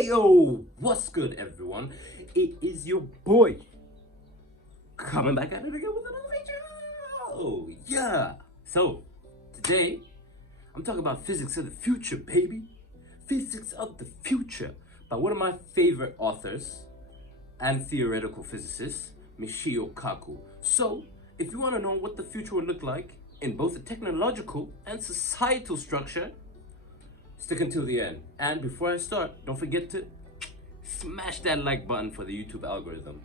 Heyo, what's good, everyone? It is your boy coming back at it again with another video. Oh yeah. So today I'm talking about physics of the future, baby. Physics of the future by one of my favorite authors and theoretical physicists, Michio Kaku. So if you want to know what the future would look like in both the technological and societal structure, stick until the end. And before I start, don't forget to smash that like button for the YouTube algorithm.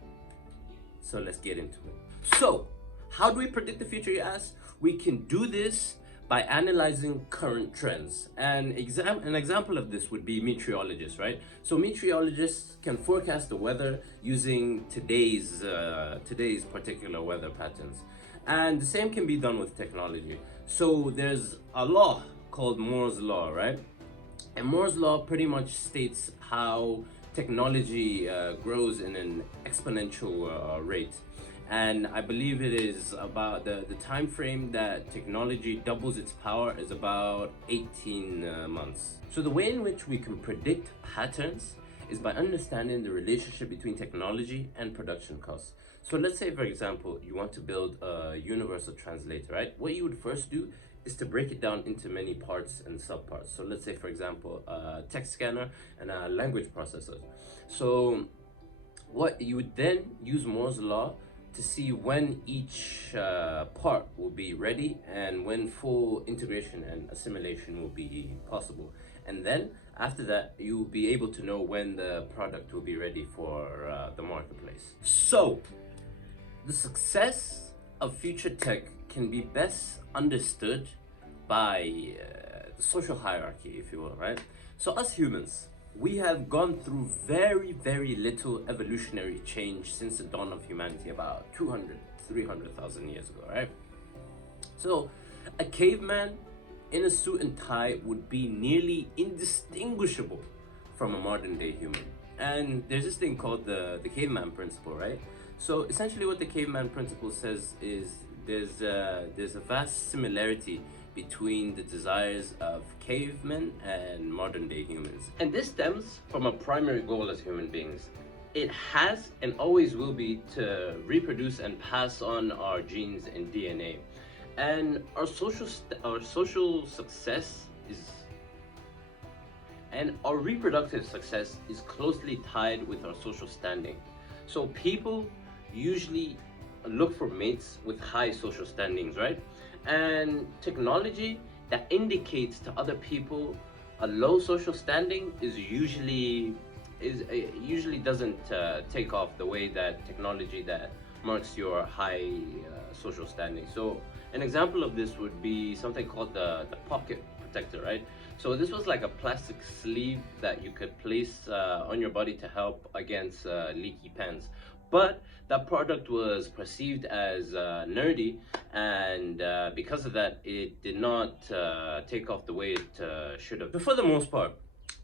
So let's get into it. So, how do we predict the future, you ask? We can do this by analyzing current trends. And an example of this would be meteorologists, right? So meteorologists can forecast the weather using today's particular weather patterns. And the same can be done with technology. So there's a law called Moore's Law, right? And Moore's Law pretty much states how technology grows in an exponential rate. And I believe it is about the time frame that technology doubles its power is about 18 months. So the way in which we can predict patterns is by understanding the relationship between technology and production costs. So let's say, for example, you want to build a universal translator, right? What you would first do is to break it down into many parts and subparts. So let's say, for example, a text scanner and a language processor. So what you would then use Moore's Law to see when each part will be ready and when full integration and assimilation will be possible. And then after that, you will be able to know when the product will be ready for the marketplace. So the success of future tech can be best understood by the social hierarchy, if you will, right? So us humans, we have gone through very little evolutionary change since the dawn of humanity about 300,000 years ago, right? So a caveman in a suit and tie would be nearly indistinguishable from a modern day human. And there's this thing called the caveman principle, right? So essentially what the caveman principle says is there's a vast similarity between the desires of cavemen and modern day humans. And this stems from a primary goal as human beings. It has and always will be to reproduce and pass on our genes and DNA. And our social success is and our reproductive success is closely tied with our social standing. So people usually look for mates with high social standings, right? And technology that indicates to other people a low social standing usually doesn't take off the way that technology that marks your high social standing. So an example of this would be something called the pocket protector, right? So this was like a plastic sleeve that you could place on your body to help against leaky pens. But that product was perceived as nerdy, and because of that, it did not take off the way it should have. But for the most part,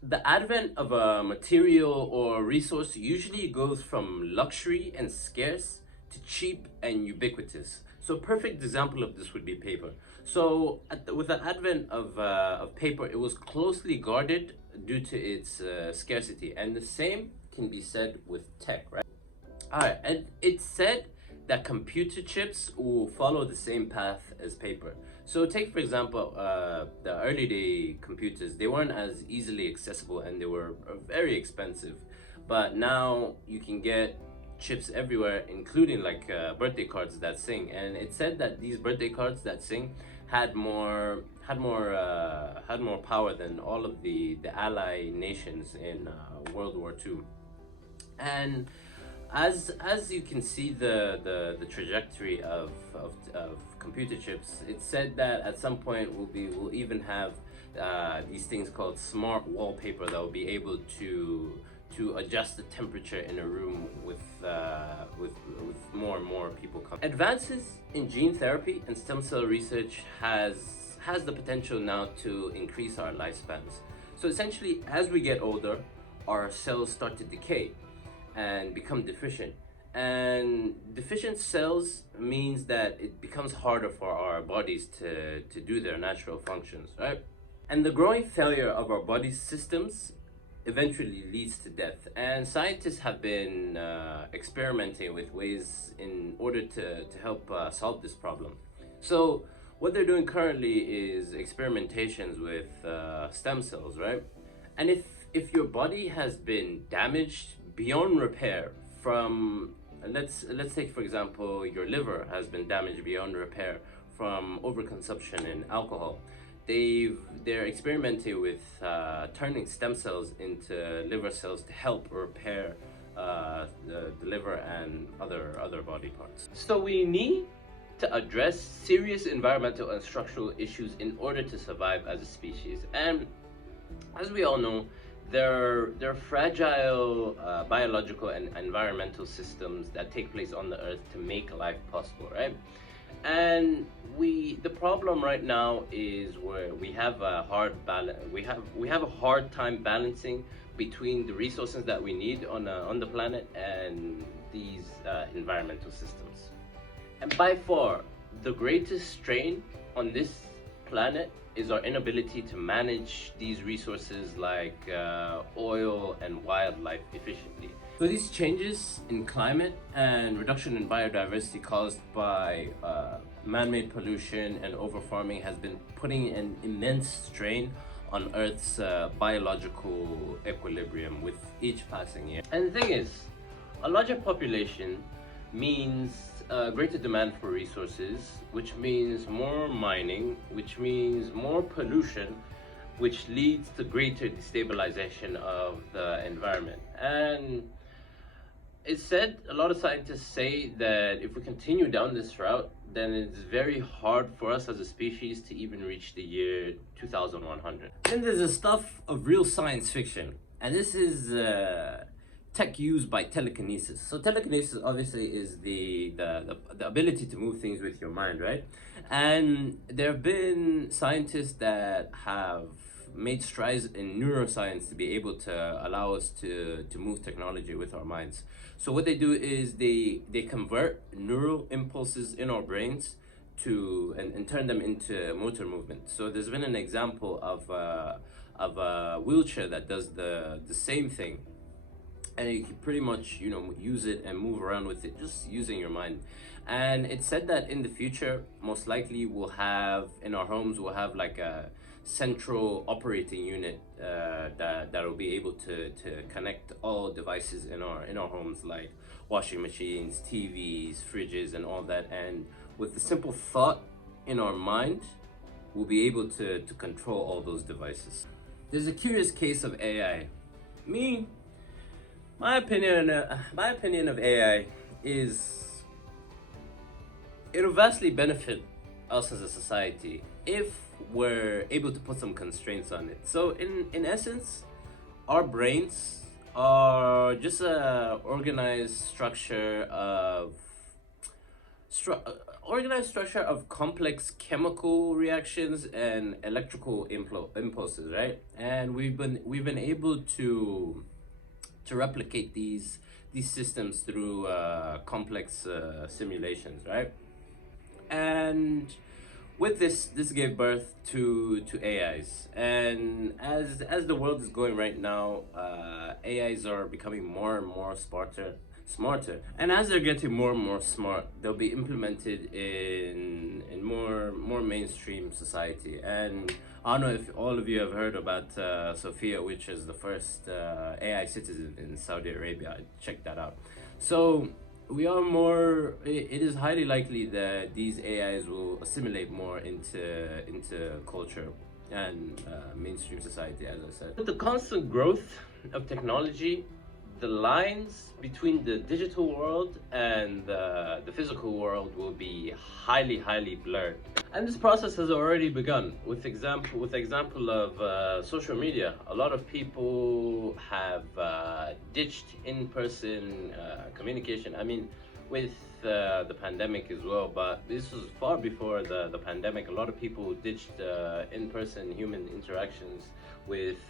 the advent of a material or resource usually goes from luxury and scarce to cheap and ubiquitous. So a perfect example of this would be paper. So with the advent of paper, it was closely guarded due to its scarcity, and the same can be said with tech, right? Alright, and it's said that computer chips will follow the same path as paper. So take, for example, the early day computers. They weren't as easily accessible and they were very expensive. But now you can get chips everywhere, including like birthday cards that sing. And it said that these birthday cards that sing had more power than all of the ally nations in World War II. And as you can see the trajectory of computer chips, it's said that at some point we'll even have these things called smart wallpaper that will be able to adjust the temperature in a room with more and more people coming. Advances in gene therapy and stem cell research has the potential now to increase our lifespans. So essentially, as we get older, our cells start to decay and become deficient. And deficient cells means that it becomes harder for our bodies to do their natural functions, right? And the growing failure of our body's systems eventually leads to death. And scientists have been experimenting with ways in order to help solve this problem. So what they're doing currently is experimentations with stem cells, right? And if your body has been damaged beyond repair from, let's take for example, your liver has been damaged beyond repair from overconsumption in alcohol. They're experimenting with turning stem cells into liver cells to help repair the liver and other body parts. So we need to address serious environmental and structural issues in order to survive as a species. And as we all know, they're fragile biological and environmental systems that take place on the earth to make life possible, right? And the problem right now is where we have a hard balance. We have a hard time balancing between the resources that we need on the planet and these environmental systems. And by far, the greatest strain on this planet is our inability to manage these resources like oil and wildlife efficiently. So these changes in climate and reduction in biodiversity caused by man-made pollution and overfarming has been putting an immense strain on Earth's biological equilibrium with each passing year. And the thing is, a larger population means greater demand for resources, which means more mining, which means more pollution, which leads to greater destabilization of the environment. And it's said, a lot of scientists say that if we continue down this route, then it's very hard for us as a species to even reach the year 2100. Then there's the stuff of real science fiction, and this is tech used by telekinesis. So telekinesis obviously is the ability to move things with your mind, right? And there have been scientists that have made strides in neuroscience to be able to allow us to move technology with our minds. So what they do is they convert neural impulses in our brains to and turn them into motor movement. So there's been an example of a wheelchair that does the same thing, and you can pretty much, you know, use it and move around with it just using your mind. And it's said that in the future, most likely we'll have in our homes, we'll have like a central operating unit that will be able to connect all devices in our homes, like washing machines, TVs, fridges, and all that. And with the simple thought in our mind, we'll be able to control all those devices. There's a curious case of AI. My opinion of AI is it'll vastly benefit us as a society if we're able to put some constraints on it. So in essence, our brains are just a organized structure of complex chemical reactions and electrical impulses, right? And we've been able to replicate these systems through complex simulations, right? And with this gave birth to AIs. And as the world is going right now, AIs are becoming more and more smarter. And as they're getting more and more smart, they'll be implemented in more mainstream society. And I don't know if all of you have heard about Sophia, which is the first AI citizen in Saudi Arabia. Check that out. So it is highly likely that these AIs will assimilate more into culture and mainstream society, as I said. With the constant growth of technology, the lines between the digital world and the physical world will be highly blurred. And this process has already begun with example of social media. A lot of people have ditched in-person communication. I mean, with the pandemic as well, but this was far before the pandemic. A lot of people ditched in-person human interactions with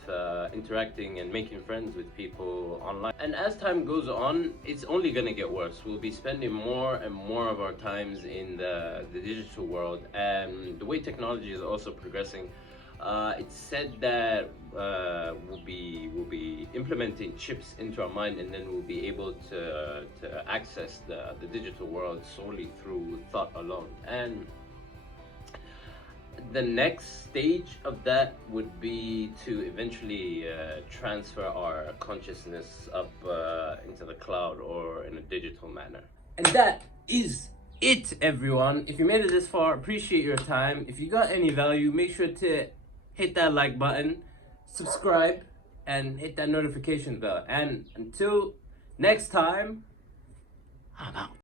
interacting and making friends with people online. And as time goes on, it's only gonna get worse. We'll be spending more and more of our times in the digital world, and the way technology is also progressing, It's said that we'll be implementing chips into our mind, and then we'll be able to access the digital world solely through thought alone. And the next stage of that would be to eventually transfer our consciousness up into the cloud or in a digital manner. And that is it, everyone. If you made it this far, appreciate your time. If you got any value, make sure to hit that like button, subscribe, and hit that notification bell. And until next time, I'm out.